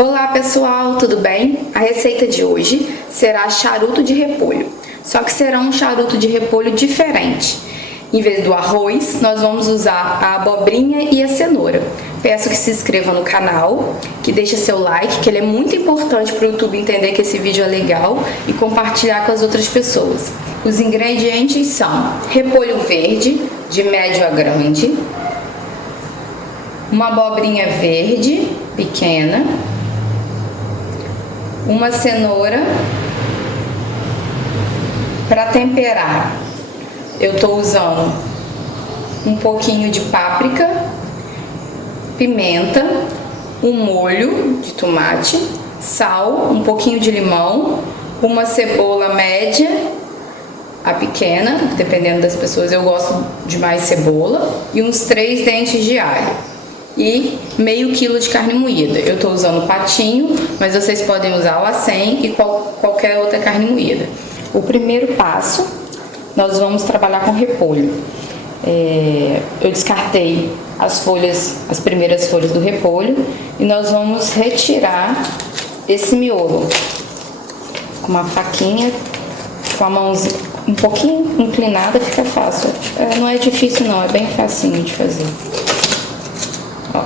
Olá pessoal, tudo bem? A receita de hoje será charuto de repolho, só que será um charuto de repolho diferente. Em vez do arroz, nós vamos usar a abobrinha e a cenoura. Peço que se inscreva no canal, que deixe seu like, que ele é muito importante para o YouTube entender que esse vídeo é legal e compartilhar com as outras pessoas. Os ingredientes são repolho verde, de médio a grande, uma abobrinha verde, pequena, uma cenoura. Para temperar, eu estou usando um pouquinho de páprica, pimenta, um molho de tomate, sal, um pouquinho de limão, uma cebola média, a pequena, dependendo das pessoas, eu gosto de mais cebola, e uns 3 dentes de alho. E meio quilo de carne moída. Eu estou usando patinho, mas vocês podem usar o acém e qualquer outra carne moída. O primeiro passo, nós vamos trabalhar com repolho. Eu descartei as primeiras folhas do repolho e nós vamos retirar esse miolo com uma faquinha, com a mãozinha um pouquinho inclinada, fica fácil. Não é difícil não, é bem facinho de fazer. Ó,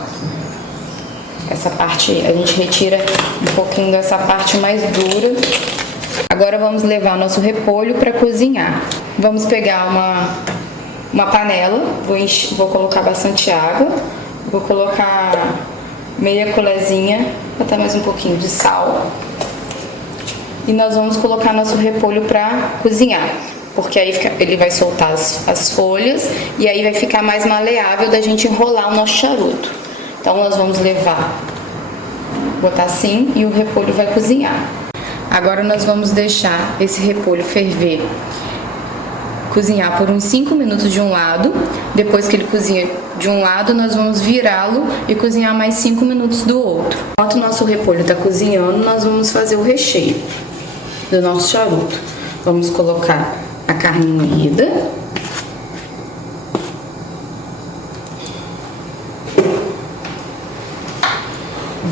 essa parte a gente retira um pouquinho dessa parte mais dura. Agora vamos levar nosso repolho para cozinhar. Vamos pegar uma panela, vou colocar bastante água, vou colocar meia colherzinha, botar mais um pouquinho de sal. E nós vamos colocar nosso repolho para cozinhar, porque aí ele vai soltar as folhas e aí vai ficar mais maleável da gente enrolar o nosso charuto. Então nós vamos botar assim e o repolho vai cozinhar. Agora nós vamos deixar esse repolho ferver, cozinhar por uns 5 minutos de um lado. Depois que ele cozinha de um lado, nós vamos virá-lo e cozinhar mais 5 minutos do outro. Enquanto o nosso repolho está cozinhando, nós vamos fazer o recheio do nosso charuto. Vamos colocar a carne moída,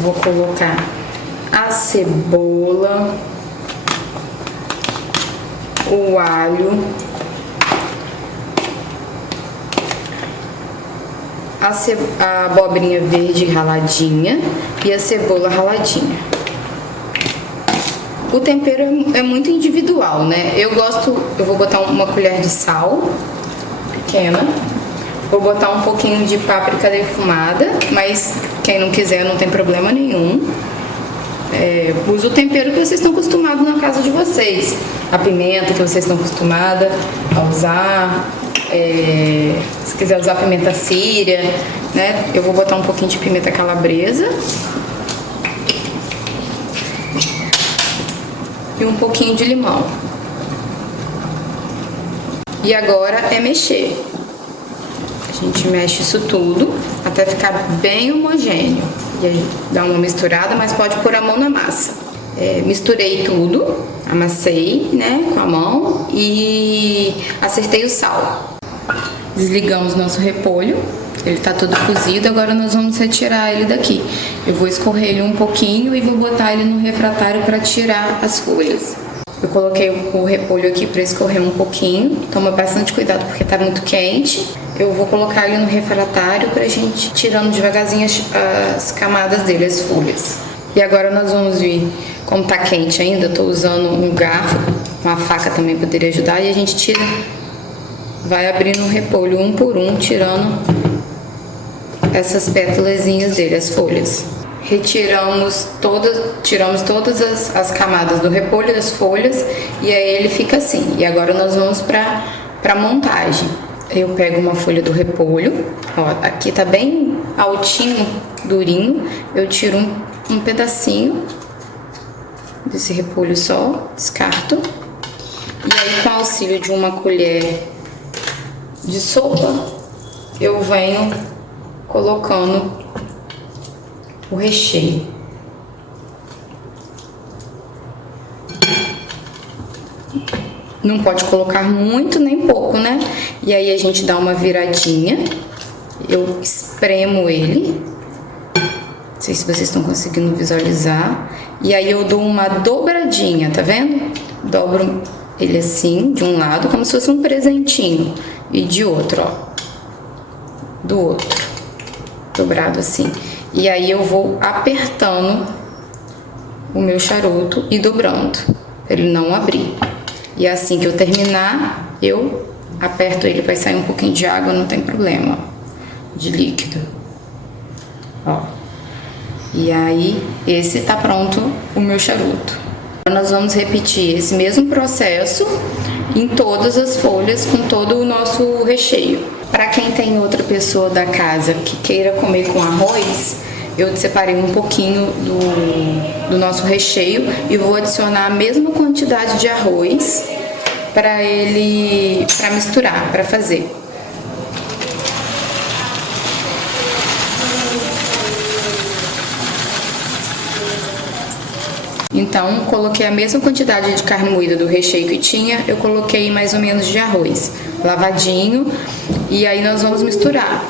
vou colocar a cebola, o alho, a abobrinha verde raladinha e a cebola raladinha. O tempero é muito individual, né? Eu vou botar uma colher de sal pequena, vou botar um pouquinho de páprica defumada, mas quem não quiser não tem problema nenhum. Usa o tempero que vocês estão acostumados na casa de vocês. A pimenta que vocês estão acostumados a usar. Se quiser usar pimenta síria, né? Eu vou botar um pouquinho de pimenta calabresa. E um pouquinho de limão. E agora é mexer. A gente mexe isso tudo até ficar bem homogêneo. E aí dá uma misturada, mas pode pôr a mão na massa. Misturei tudo, amassei, né, com a mão e acertei o sal. Desligamos nosso repolho, ele tá todo cozido, agora nós vamos retirar ele daqui. Eu vou escorrer ele um pouquinho e vou botar ele no refratário para tirar as folhas. Eu coloquei o repolho aqui para escorrer um pouquinho, toma bastante cuidado porque tá muito quente. Eu vou colocar ele no refratário pra gente tirando devagarzinho as camadas dele, as folhas. E agora nós vamos vir, como tá quente ainda, eu tô usando um garfo, uma faca também poderia ajudar, e a gente vai abrindo o repolho um por um, tirando essas pétalazinhas dele, as folhas. Tiramos todas as camadas do repolho, das folhas, e aí ele fica assim. E agora nós vamos pra montagem. Eu pego uma folha do repolho, ó, aqui tá bem altinho, durinho, eu tiro um pedacinho desse repolho só, descarto, e aí com o auxílio de uma colher de sopa, eu venho colocando o recheio. Não pode colocar muito nem pouco, né? E aí a gente dá uma viradinha, eu espremo ele Não sei se vocês estão conseguindo visualizar. E aí eu dou uma dobradinha, tá vendo? Dobro ele assim, de um lado, como se fosse um presentinho. E de outro, ó. Do outro. Dobrado assim. E aí eu vou apertando o meu charuto e dobrando, pra ele não abrir. E assim que eu terminar, eu aperto ele, vai sair um pouquinho de água, não tem problema, ó, de líquido. Ó. E aí, esse tá pronto o meu charuto. Nós vamos repetir esse mesmo processo em todas as folhas, com todo o nosso recheio. Para quem tem outra pessoa da casa que queira comer com arroz, eu separei um pouquinho do nosso recheio e vou adicionar a mesma quantidade de arroz para misturar, para fazer. Então, coloquei a mesma quantidade de carne moída do recheio que tinha, eu coloquei mais ou menos de arroz, lavadinho, e aí nós vamos misturar.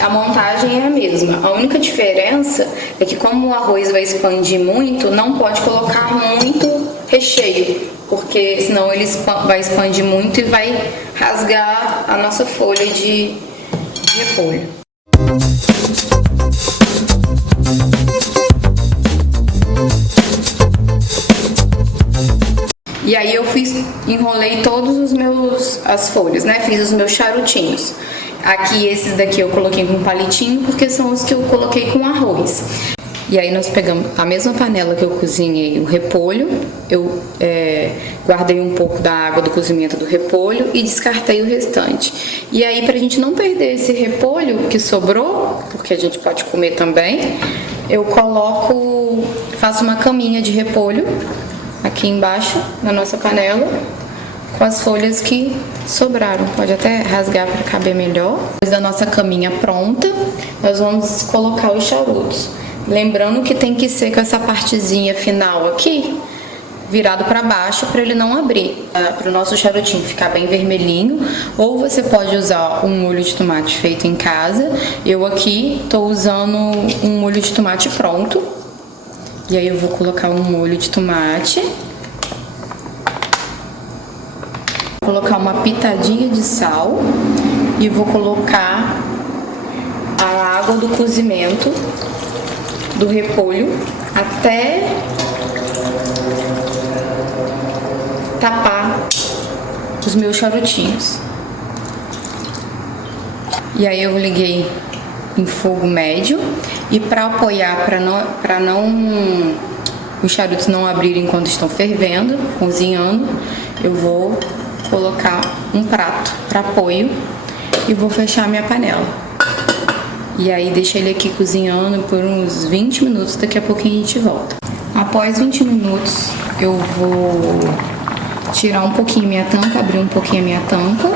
A montagem é a mesma, a única diferença é que como o arroz vai expandir muito, não pode colocar muito recheio, porque senão ele vai expandir muito e vai rasgar a nossa folha de repolho. E aí eu enrolei todos as folhas, né? Fiz os meus charutinhos. Aqui, esses daqui eu coloquei com palitinho, porque são os que eu coloquei com arroz. E aí nós pegamos a mesma panela que eu cozinhei o repolho, eu guardei um pouco da água do cozimento do repolho e descartei o restante. E aí, pra gente não perder esse repolho que sobrou, porque a gente pode comer também, eu faço uma caminha de repolho aqui embaixo na nossa panela com as folhas que sobraram. Pode até rasgar para caber melhor. Depois da nossa caminha pronta, nós vamos colocar os charutos. Lembrando que tem que ser com essa partezinha final aqui virado para baixo para ele não abrir, para o nosso charutinho ficar bem vermelhinho. Ou você pode usar um molho de tomate feito em casa. Eu aqui tô usando um molho de tomate pronto. E aí eu vou colocar um molho de tomate. Vou colocar uma pitadinha de sal e vou colocar a água do cozimento do repolho até tapar os meus charutinhos. E aí eu liguei em fogo médio e para apoiar, para não os charutos não abrirem enquanto estão fervendo, cozinhando, eu vou colocar um prato para apoio e vou fechar minha panela. E aí deixa ele aqui cozinhando por uns 20 minutos, daqui a pouquinho a gente volta. Após 20 minutos eu vou tirar um pouquinho minha tampa, abrir um pouquinho a minha tampa,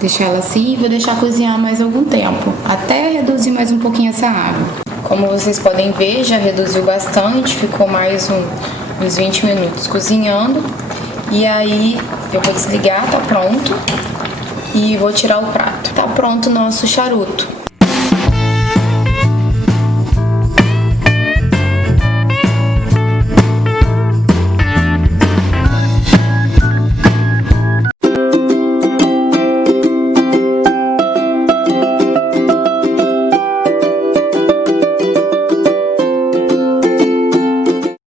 deixar ela assim e vou deixar cozinhar mais algum tempo, até reduzir mais um pouquinho essa água. Como vocês podem ver, já reduziu bastante, ficou mais uns 20 minutos cozinhando. E aí eu vou desligar, tá pronto, e vou tirar o prato. Tá pronto o nosso charuto.